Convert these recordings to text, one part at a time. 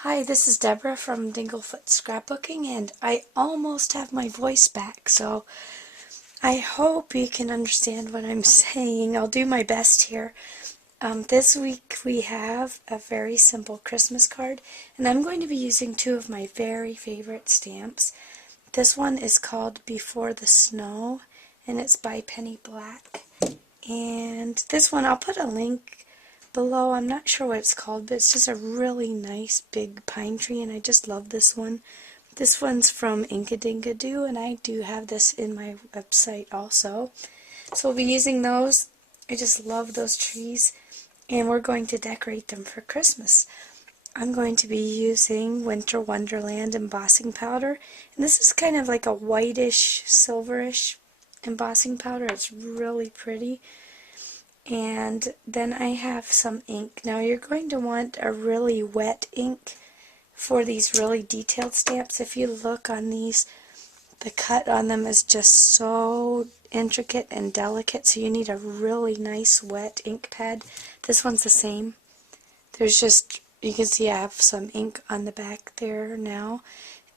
Hi, this is Deborah from Dinglefoot Scrapbooking, and I almost have my voice back, so I hope you can understand what I'm saying. I'll do my best here. This week we have a very simple Christmas card, and I'm going to be using two of my very favorite stamps. This one is called Before the Snow, and it's by Penny Black. And this one, I'll put a link below. I'm not sure what it's called, but it's just a really nice big pine tree, and I just love this one. This one's from Inkadingadoo, and I do have this in my website also. So we'll be using those. I just love those trees, and we're going to decorate them for Christmas. I'm going to be using Winter Wonderland embossing powder, and this is kind of like a whitish, silverish embossing powder. It's really pretty. And then I have some ink. Now you're going to want a really wet ink for these really detailed stamps. If you look on these, the cut on them is just so intricate and delicate, so you need a really nice wet ink pad. This one's the same. There's just, you can see I have some ink on the back there now.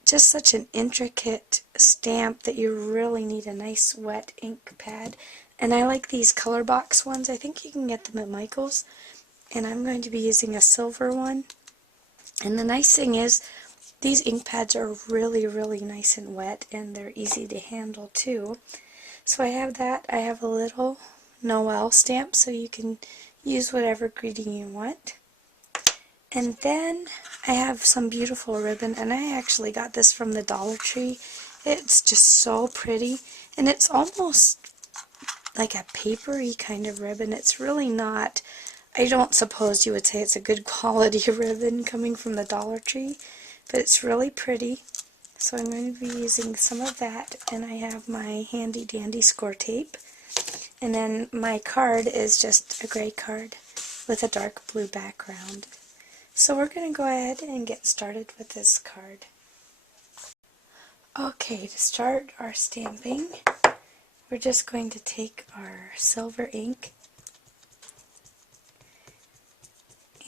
Just such an intricate stamp that you really need a nice wet ink pad. And I like these color box ones. I think you can get them at Michael's. And I'm going to be using a silver one. And the nice thing is, these ink pads are really, really nice and wet, and they're easy to handle too. So I have that. I have a little Noel stamp, so you can use whatever greeting you want. And then I have some beautiful ribbon, and I actually got this from the Dollar Tree. It's just so pretty, and it's almost like a papery kind of ribbon. It's really not. I don't suppose you would say it's a good quality ribbon coming from the Dollar Tree, but it's really pretty. So I'm going to be using some of that, and I have my handy dandy score tape. And then my card is just a gray card with a dark blue background. So we're going to go ahead and get started with this card. Okay, to start our stamping, we're just going to take our silver ink,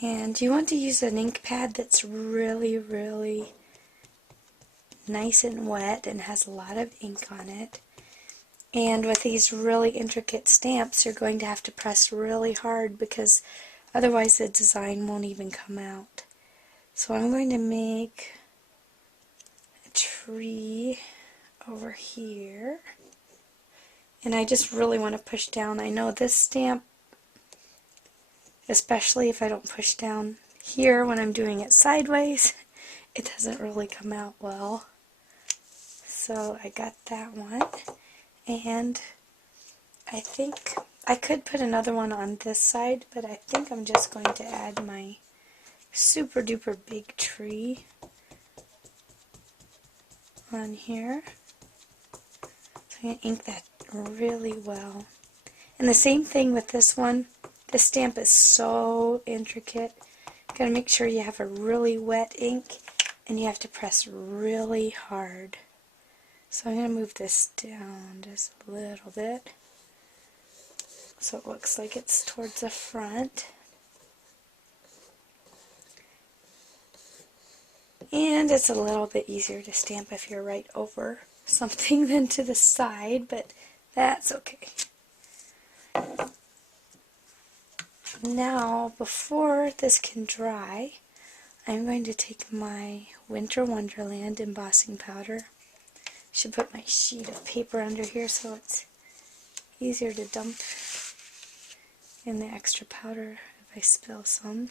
and you want to use an ink pad that's really, really nice and wet and has a lot of ink on it. And with these really intricate stamps, you're going to have to press really hard because otherwise the design won't even come out. So I'm going to make a tree over here. And I just really want to push down. I know this stamp, especially if I don't push down here when I'm doing it sideways, it doesn't really come out well. So I got that one. And I think I could put another one on this side, but I think I'm just going to add my super duper big tree on here. So I'm going to ink that really well. And the same thing with this one. This stamp is so intricate. You've got to make sure you have a really wet ink, and you have to press really hard. So I'm going to move this down just a little bit so it looks like it's towards the front. And it's a little bit easier to stamp if you're right over something than to the side, but that's okay. Now, before this can dry, I'm going to take my Winter Wonderland embossing powder. Should put my sheet of paper under here so it's easier to dump in the extra powder if I spill some.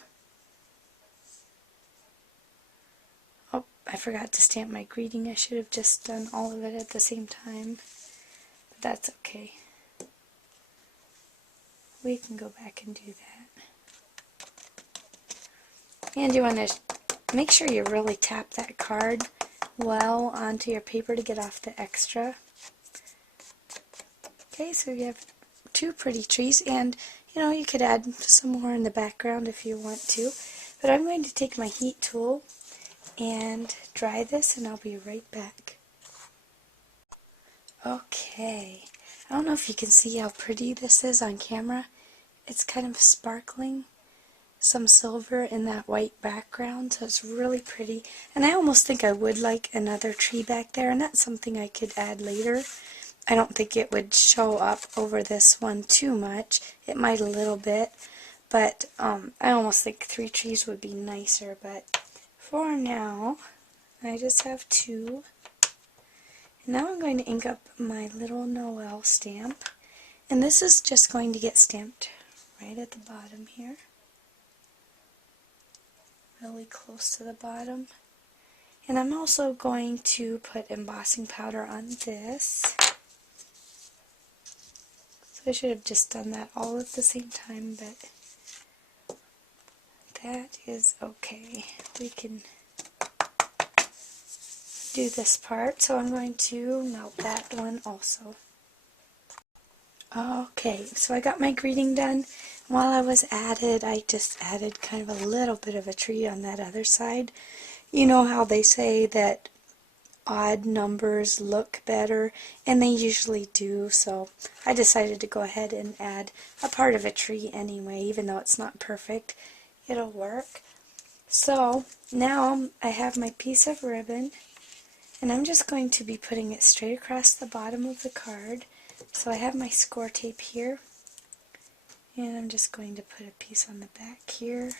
Oh, I forgot to stamp my greeting. I should have just done all of it at the same time, but that's okay. We can go back and do that. And you want to make sure you really tap that card well onto your paper to get off the extra. Okay, so you have two pretty trees, and you could add some more in the background if you want to. But I'm going to take my heat tool and dry this, and I'll be right back. Okay, I don't know if you can see how pretty this is on camera. It's kind of sparkling, some silver in that white background, so it's really pretty. And I almost think I would like another tree back there, and that's something I could add later. I don't think it would show up over this one too much. It might a little bit, but I almost think 3 trees would be nicer, but for now, I just have 2. And now I'm going to ink up my little Noel stamp, and this is just going to get stamped right at the bottom here, really close to the bottom. And I'm also going to put embossing powder on this. So I should have just done that all at the same time, but that is okay. We can do this part, so I'm going to melt that one also. Okay, so I got my greeting done. While I was at it, I just added kind of a little bit of a tree on that other side. You know how they say that odd numbers look better, and they usually do, so I decided to go ahead and add a part of a tree anyway, even though it's not perfect. It'll work. So now I have my piece of ribbon, and I'm just going to be putting it straight across the bottom of the card. So I have my score tape here, and I'm just going to put a piece on the back here.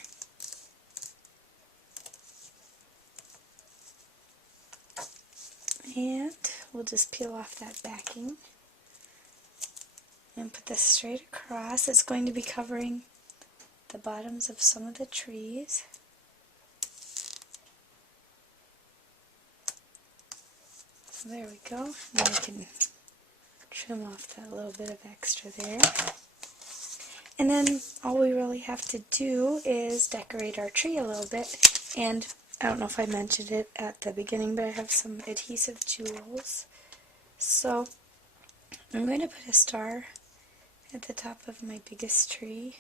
And we'll just peel off that backing and put this straight across. It's going to be covering the bottoms of some of the trees. So there we go. Now I can trim off that little bit of extra there. And then all we really have to do is decorate our tree a little bit. And I don't know if I mentioned it at the beginning, but I have some adhesive jewels. So I'm going to put a star at the top of my biggest tree,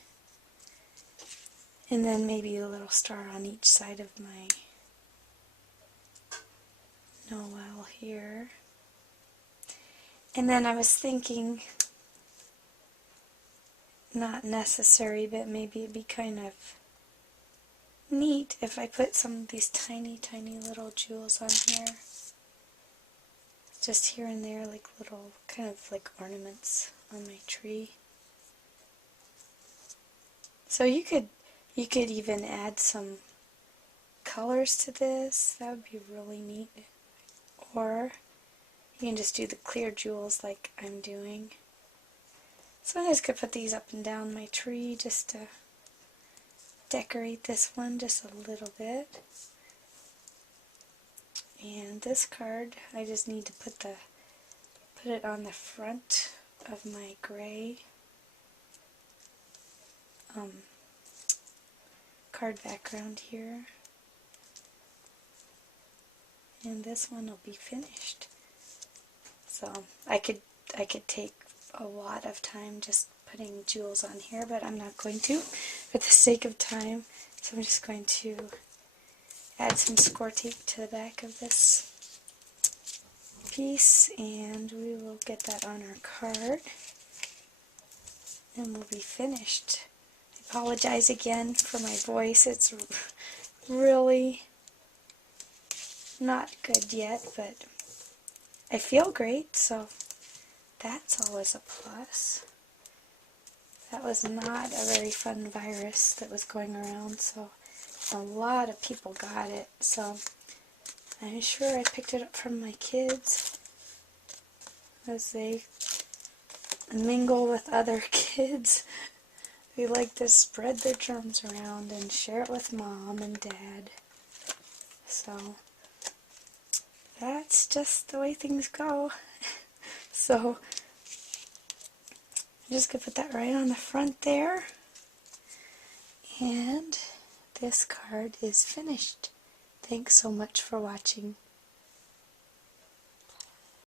and then maybe a little star on each side of my Noel here. And then I was thinking, not necessary, but maybe it'd be kind of neat if I put some of these tiny, tiny little jewels on here. Just here and there, like little, kind of like ornaments on my tree. So you could even add some colors to this. That would be really neat. Or you can just do the clear jewels like I'm doing. So I just could put these up and down my tree just to decorate this one just a little bit. And this card, I just need to put it on the front of my gray card background here. And this one will be finished. So I could take a lot of time just putting jewels on here, but I'm not going to for the sake of time. So I'm just going to add some score tape to the back of this piece, and we will get that on our card, and we'll be finished. I apologize again for my voice. It's really not good yet, but I feel great, so that's always a plus. That was not a very fun virus that was going around, so a lot of people got it, so I'm sure I picked it up from my kids as they mingle with other kids. They like to spread their germs around and share it with mom and dad. So that's just the way things go. So I'm just going to put that right on the front there. And this card is finished. Thanks so much for watching.